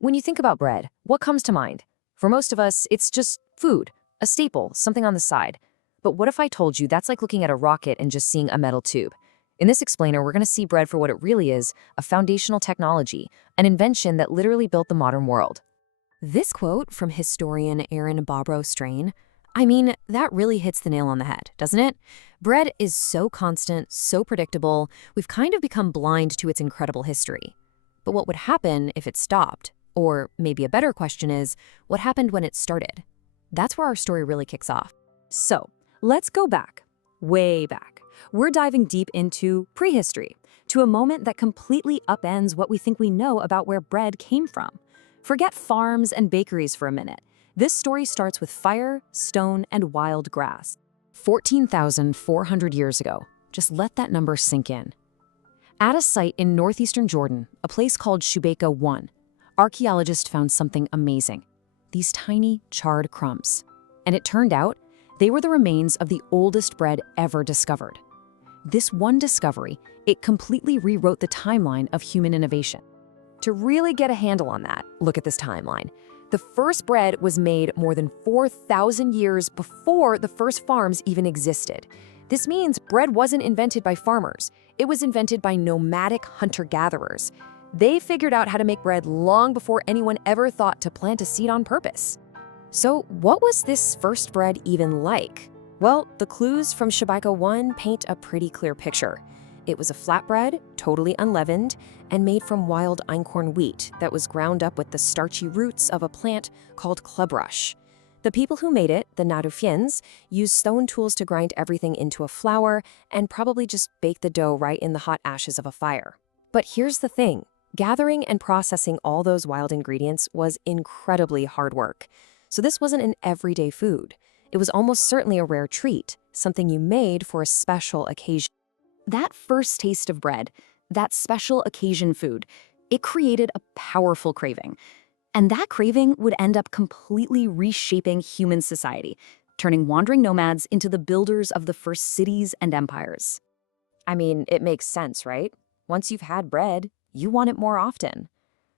When you think about bread, what comes to mind? For most of us, it's just food, a staple, something on the side. But what if I told you that's like looking at a rocket and just seeing a metal tube? In this explainer, we're going to see bread for what it really is, a foundational technology, an invention that literally built the modern world. This quote from historian Aaron Bobrow Strain, that really hits the nail on the head, doesn't it? Bread is so constant, so predictable, we've kind of become blind to its incredible history. But what would happen if it stopped? Or maybe a better question is, what happened when it started? That's where our story really kicks off. So, let's go back, way back. We're diving deep into prehistory, to a moment that completely upends what we think we know about where bread came from. Forget farms and bakeries for a minute. This story starts with fire, stone, and wild grass. 14,400 years ago. Just let that number sink in. At a site in northeastern Jordan, a place called Shubaika 1, archaeologists found something amazing. These tiny, charred crumbs. And it turned out, they were the remains of the oldest bread ever discovered. This one discovery, it completely rewrote the timeline of human innovation. To really get a handle on that, look at this timeline. The first bread was made more than 4,000 years before the first farms even existed. This means bread wasn't invented by farmers. It was invented by nomadic hunter-gatherers. They figured out how to make bread long before anyone ever thought to plant a seed on purpose. So what was this first bread even like? Well, the clues from Shubaika 1 paint a pretty clear picture. It was a flatbread, totally unleavened, and made from wild einkorn wheat that was ground up with the starchy roots of a plant called clubrush. The people who made it, the Narufians, used stone tools to grind everything into a flour and probably just bake the dough right in the hot ashes of a fire. But here's the thing. Gathering and processing all those wild ingredients was incredibly hard work. So this wasn't an everyday food. It was almost certainly a rare treat, something you made for a special occasion. That first taste of bread, that special occasion food, it created a powerful craving. And that craving would end up completely reshaping human society, turning wandering nomads into the builders of the first cities and empires. It makes sense, right? Once you've had bread, you want it more often.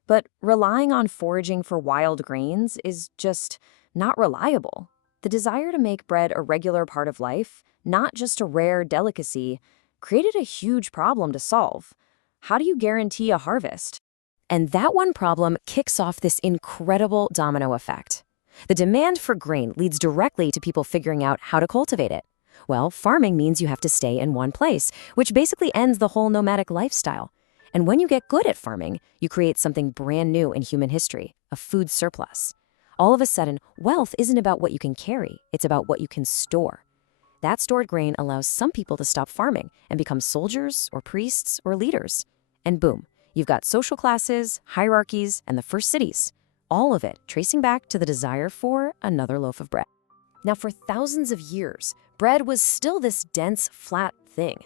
But relying on foraging for wild grains is just not reliable. The desire to make bread a regular part of life, not just a rare delicacy, created a huge problem to solve. How do you guarantee a harvest? And that one problem kicks off this incredible domino effect. The demand for grain leads directly to people figuring out how to cultivate it. Well, farming means you have to stay in one place, which basically ends the whole nomadic lifestyle. And when you get good at farming, you create something brand new in human history, a food surplus. All of a sudden, wealth isn't about what you can carry, it's about what you can store. That stored grain allows some people to stop farming and become soldiers or priests or leaders. And boom, you've got social classes, hierarchies, and the first cities. All of it tracing back to the desire for another loaf of bread. Now, for thousands of years, bread was still this dense, flat thing.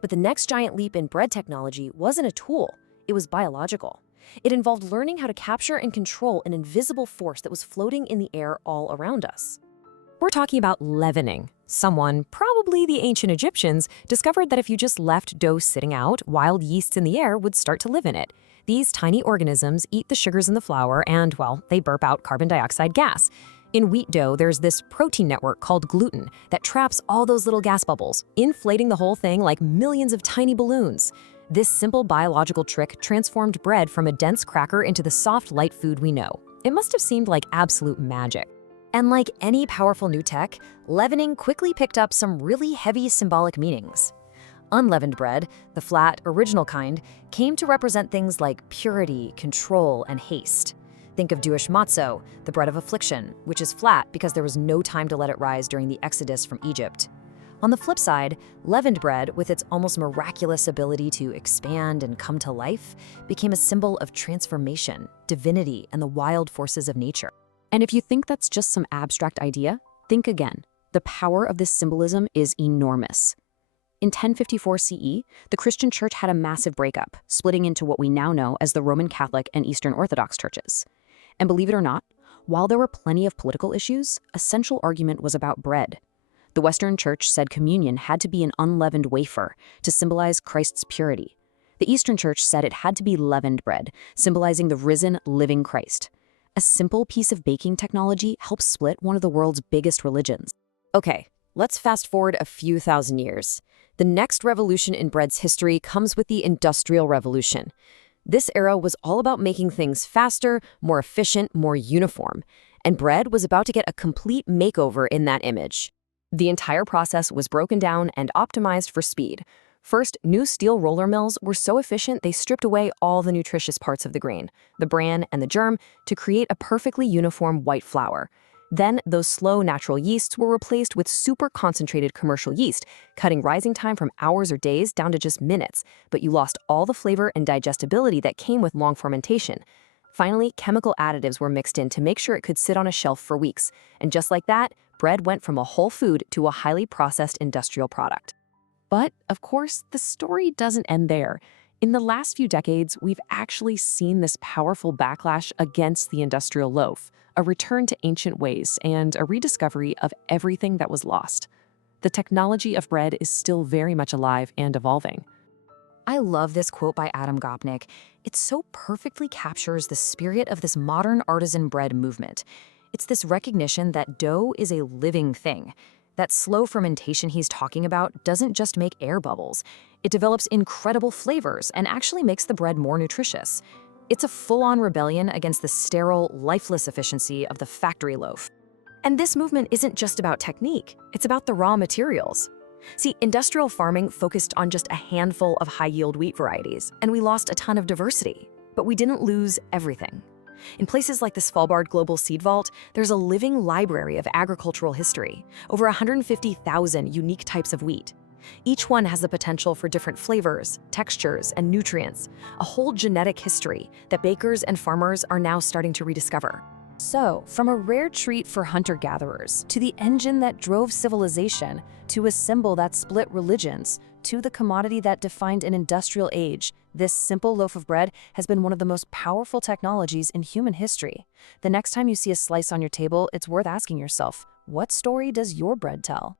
But the next giant leap in bread technology wasn't a tool, it was biological. It involved learning how to capture and control an invisible force that was floating in the air all around us. We're talking about leavening. Someone, probably the ancient Egyptians, discovered that if you just left dough sitting out, wild yeasts in the air would start to live in it. These tiny organisms eat the sugars in the flour and, well, they burp out carbon dioxide gas. In wheat dough, there's this protein network called gluten that traps all those little gas bubbles, inflating the whole thing like millions of tiny balloons. This simple biological trick transformed bread from a dense cracker into the soft, light food we know. It must have seemed like absolute magic. And like any powerful new tech, leavening quickly picked up some really heavy symbolic meanings. Unleavened bread, the flat, original kind, came to represent things like purity, control, and haste. Think of Jewish matzo, the bread of affliction, which is flat because there was no time to let it rise during the exodus from Egypt. On the flip side, leavened bread, with its almost miraculous ability to expand and come to life, became a symbol of transformation, divinity, and the wild forces of nature. And if you think that's just some abstract idea, think again. The power of this symbolism is enormous. In 1054 CE, the Christian church had a massive breakup, splitting into what we now know as the Roman Catholic and Eastern Orthodox churches. And believe it or not, while there were plenty of political issues, a central argument was about bread. The Western Church said communion had to be an unleavened wafer to symbolize Christ's purity. The Eastern Church said it had to be leavened bread, symbolizing the risen, living Christ. A simple piece of baking technology helps split one of the world's biggest religions. Okay, let's fast forward a few thousand years. The next revolution in bread's history comes with the Industrial Revolution. This era was all about making things faster, more efficient, more uniform. And bread was about to get a complete makeover in that image. The entire process was broken down and optimized for speed. First, new steel roller mills were so efficient they stripped away all the nutritious parts of the grain, the bran and the germ, to create a perfectly uniform white flour. Then, those slow natural yeasts were replaced with super concentrated commercial yeast, cutting rising time from hours or days down to just minutes, but you lost all the flavor and digestibility that came with long fermentation. Finally, chemical additives were mixed in to make sure it could sit on a shelf for weeks. And just like that, bread went from a whole food to a highly processed industrial product. But, of course, the story doesn't end there. In the last few decades, we've actually seen this powerful backlash against the industrial loaf, a return to ancient ways, and a rediscovery of everything that was lost. The technology of bread is still very much alive and evolving. I love this quote by Adam Gopnik. It so perfectly captures the spirit of this modern artisan bread movement. It's this recognition that dough is a living thing. That slow fermentation he's talking about doesn't just make air bubbles. It develops incredible flavors and actually makes the bread more nutritious. It's a full-on rebellion against the sterile, lifeless efficiency of the factory loaf. And this movement isn't just about technique, it's about the raw materials. See, industrial farming focused on just a handful of high-yield wheat varieties, and we lost a ton of diversity. But we didn't lose everything. In places like the Svalbard Global Seed Vault, there's a living library of agricultural history, over 150,000 unique types of wheat. Each one has the potential for different flavors, textures, and nutrients, a whole genetic history that bakers and farmers are now starting to rediscover. So, from a rare treat for hunter-gatherers, to the engine that drove civilization, to a symbol that split religions, to the commodity that defined an industrial age, this simple loaf of bread has been one of the most powerful technologies in human history. The next time you see a slice on your table, it's worth asking yourself, what story does your bread tell?